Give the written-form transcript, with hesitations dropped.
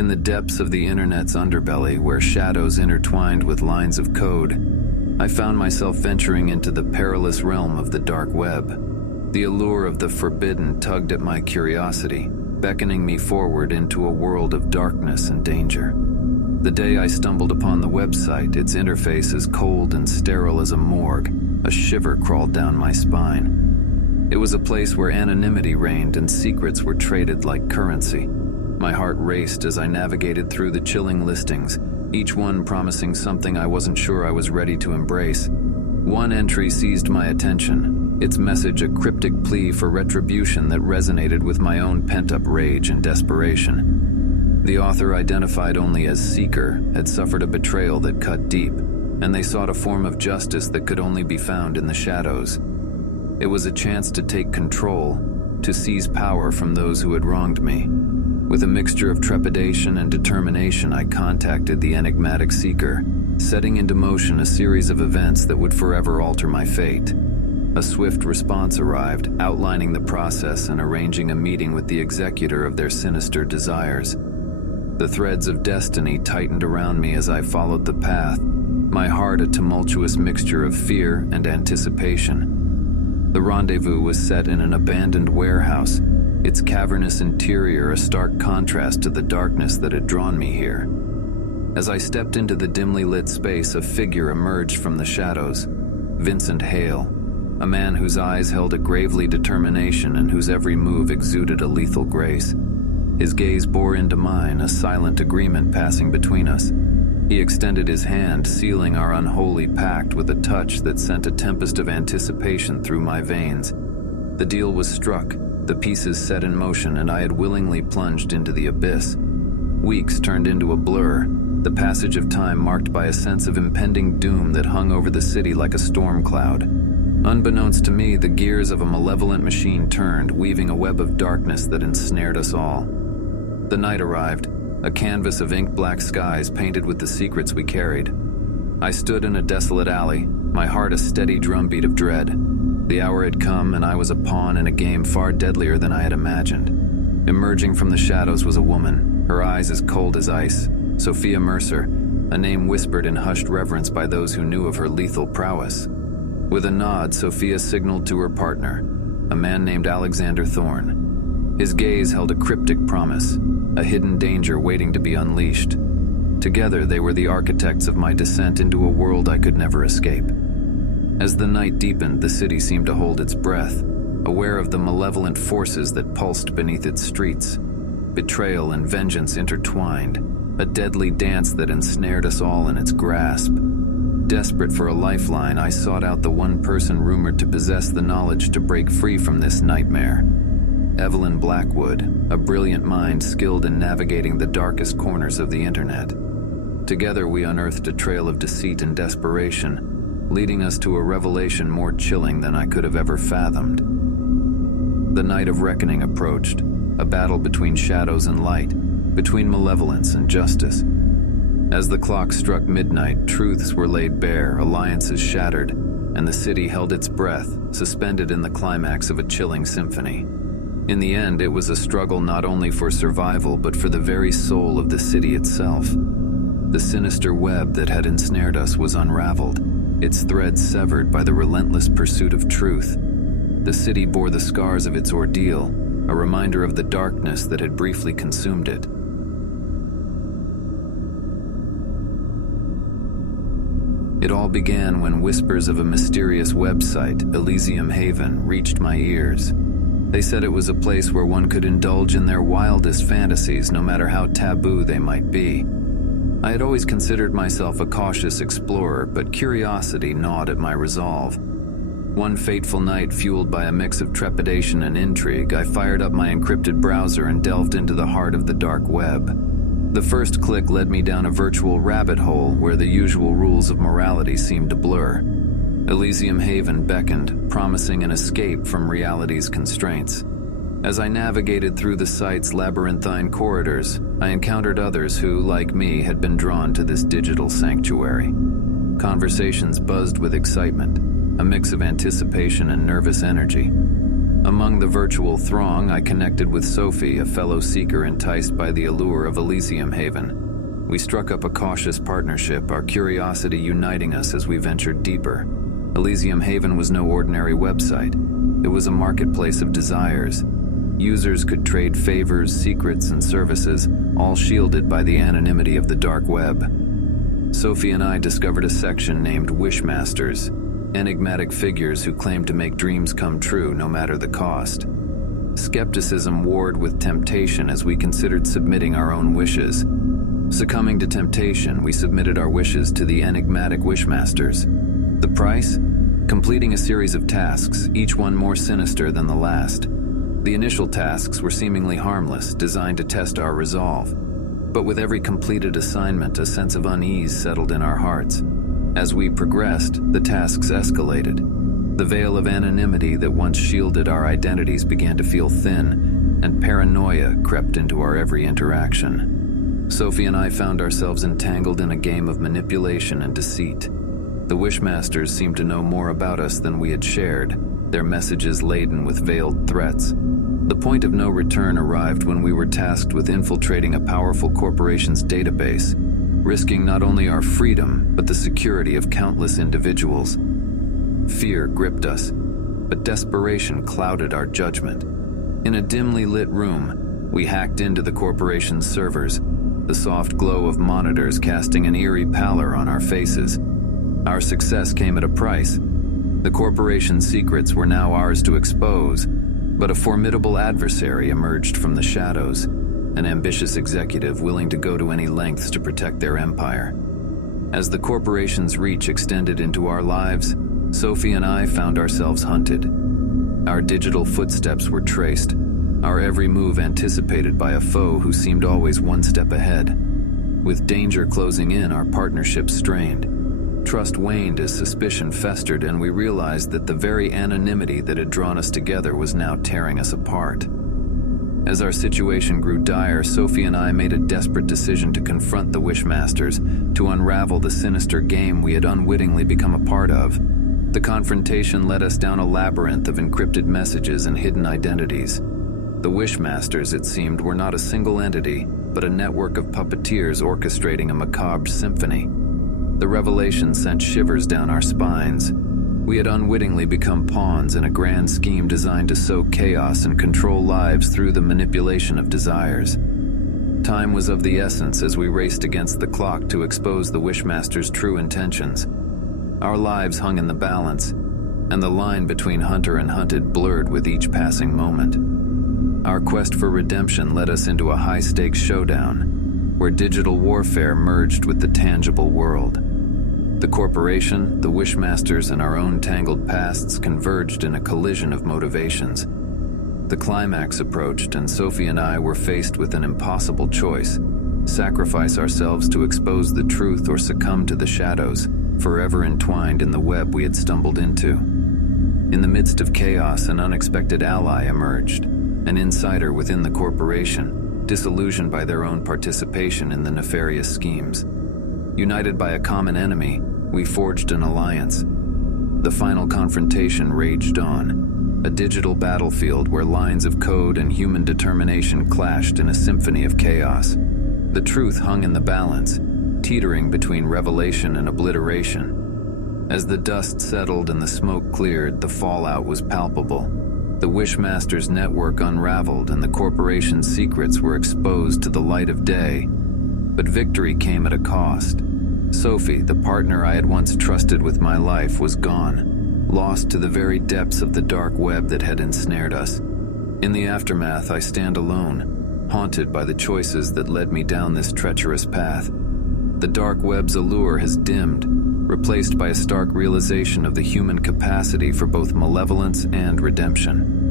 In the depths of the internet's underbelly, where shadows intertwined with lines of code, I found myself venturing into the perilous realm of the dark web. The allure of the forbidden tugged at my curiosity, beckoning me forward into a world of darkness and danger. The day I stumbled upon the website, its interface as cold and sterile as a morgue, a shiver crawled down my spine. It was a place where anonymity reigned and secrets were traded like currency. My heart raced as I navigated through the chilling listings, each one promising something I wasn't sure I was ready to embrace. One entry seized my attention, its message a cryptic plea for retribution that resonated with my own pent-up rage and desperation. The author, identified only as Seeker, had suffered a betrayal that cut deep, and they sought a form of justice that could only be found in the shadows. It was a chance to take control, to seize power from those who had wronged me. With a mixture of trepidation and determination, I contacted the enigmatic Seeker, setting into motion a series of events that would forever alter my fate. A swift response arrived, outlining the process and arranging a meeting with the executor of their sinister desires. The threads of destiny tightened around me as I followed the path, my heart a tumultuous mixture of fear and anticipation. The rendezvous was set in an abandoned warehouse, its cavernous interior a stark contrast to the darkness that had drawn me here. As I stepped into the dimly lit space, a figure emerged from the shadows. Vincent Hale, a man whose eyes held a gravely determination and whose every move exuded a lethal grace. His gaze bore into mine, a silent agreement passing between us. He extended his hand, sealing our unholy pact with a touch that sent a tempest of anticipation through my veins. The deal was struck, the pieces set in motion, and I had willingly plunged into the abyss. Weeks turned into a blur, the passage of time marked by a sense of impending doom that hung over the city like a storm cloud. Unbeknownst to me, the gears of a malevolent machine turned, weaving a web of darkness that ensnared us all. The night arrived, a canvas of ink-black skies painted with the secrets we carried. I stood in a desolate alley, my heart a steady drumbeat of dread. The hour had come, and I was a pawn in a game far deadlier than I had imagined. Emerging from the shadows was a woman, her eyes as cold as ice, Sophia Mercer, a name whispered in hushed reverence by those who knew of her lethal prowess. With a nod, Sophia signaled to her partner, a man named Alexander Thorne. His gaze held a cryptic promise, a hidden danger waiting to be unleashed. Together, they were the architects of my descent into a world I could never escape. As the night deepened, the city seemed to hold its breath, aware of the malevolent forces that pulsed beneath its streets. Betrayal and vengeance intertwined, a deadly dance that ensnared us all in its grasp. Desperate for a lifeline, I sought out the one person rumored to possess the knowledge to break free from this nightmare. Evelyn Blackwood, a brilliant mind skilled in navigating the darkest corners of the internet. Together we unearthed a trail of deceit and desperation, leading us to a revelation more chilling than I could have ever fathomed. The night of reckoning approached, a battle between shadows and light, between malevolence and justice. As the clock struck midnight, truths were laid bare, alliances shattered, and the city held its breath, suspended in the climax of a chilling symphony. In the end, it was a struggle not only for survival, but for the very soul of the city itself. The sinister web that had ensnared us was unraveled, its threads severed by the relentless pursuit of truth. The city bore the scars of its ordeal, a reminder of the darkness that had briefly consumed it. It all began when whispers of a mysterious website, Elysium Haven, reached my ears. They said it was a place where one could indulge in their wildest fantasies, no matter how taboo they might be. I had always considered myself a cautious explorer, but curiosity gnawed at my resolve. One fateful night, fueled by a mix of trepidation and intrigue, I fired up my encrypted browser and delved into the heart of the dark web. The first click led me down a virtual rabbit hole where the usual rules of morality seemed to blur. Elysium Haven beckoned, promising an escape from reality's constraints. As I navigated through the site's labyrinthine corridors, I encountered others who, like me, had been drawn to this digital sanctuary. Conversations buzzed with excitement, a mix of anticipation and nervous energy. Among the virtual throng, I connected with Sophie, a fellow seeker enticed by the allure of Elysium Haven. We struck up a cautious partnership, our curiosity uniting us as we ventured deeper. Elysium Haven was no ordinary website. It was a marketplace of desires. Users could trade favors, secrets, and services, all shielded by the anonymity of the dark web. Sophie and I discovered a section named Wishmasters, enigmatic figures who claimed to make dreams come true no matter the cost. Skepticism warred with temptation as we considered submitting our own wishes. Succumbing to temptation, we submitted our wishes to the enigmatic Wishmasters. The price? Completing a series of tasks, each one more sinister than the last. The initial tasks were seemingly harmless, designed to test our resolve. But with every completed assignment, a sense of unease settled in our hearts. As we progressed, the tasks escalated. The veil of anonymity that once shielded our identities began to feel thin, and paranoia crept into our every interaction. Sophie and I found ourselves entangled in a game of manipulation and deceit. The Wishmasters seemed to know more about us than we had shared, their messages laden with veiled threats. The point of no return arrived when we were tasked with infiltrating a powerful corporation's database, risking not only our freedom, but the security of countless individuals. Fear gripped us, but desperation clouded our judgment. In a dimly lit room, we hacked into the corporation's servers, the soft glow of monitors casting an eerie pallor on our faces. Our success came at a price. The corporation's secrets were now ours to expose, but a formidable adversary emerged from the shadows, an ambitious executive willing to go to any lengths to protect their empire. As the corporation's reach extended into our lives, Sophie and I found ourselves hunted. Our digital footsteps were traced, our every move anticipated by a foe who seemed always one step ahead. With danger closing in, our partnership strained. Trust waned as suspicion festered, and we realized that the very anonymity that had drawn us together was now tearing us apart. As our situation grew dire, Sophie and I made a desperate decision to confront the Wishmasters, to unravel the sinister game we had unwittingly become a part of. The confrontation led us down a labyrinth of encrypted messages and hidden identities. The Wishmasters, it seemed, were not a single entity, but a network of puppeteers orchestrating a macabre symphony. The revelation sent shivers down our spines. We had unwittingly become pawns in a grand scheme designed to sow chaos and control lives through the manipulation of desires. Time was of the essence as we raced against the clock to expose the Wishmaster's true intentions. Our lives hung in the balance, and the line between hunter and hunted blurred with each passing moment. Our quest for redemption led us into a high-stakes showdown, where digital warfare merged with the tangible world. The corporation, the Wishmasters, and our own tangled pasts converged in a collision of motivations. The climax approached, and Sophie and I were faced with an impossible choice: sacrifice ourselves to expose the truth or succumb to the shadows, forever entwined in the web we had stumbled into. In the midst of chaos, an unexpected ally emerged, an insider within the corporation, disillusioned by their own participation in the nefarious schemes. United by a common enemy, we forged an alliance. The final confrontation raged on, a digital battlefield where lines of code and human determination clashed in a symphony of chaos. The truth hung in the balance, teetering between revelation and obliteration. As the dust settled and the smoke cleared, the fallout was palpable. The Wishmaster's network unraveled and the corporation's secrets were exposed to the light of day. But victory came at a cost. Sophie, the partner I had once trusted with my life, was gone, lost to the very depths of the dark web that had ensnared us. In the aftermath, I stand alone, haunted by the choices that led me down this treacherous path. The dark web's allure has dimmed, replaced by a stark realization of the human capacity for both malevolence and redemption.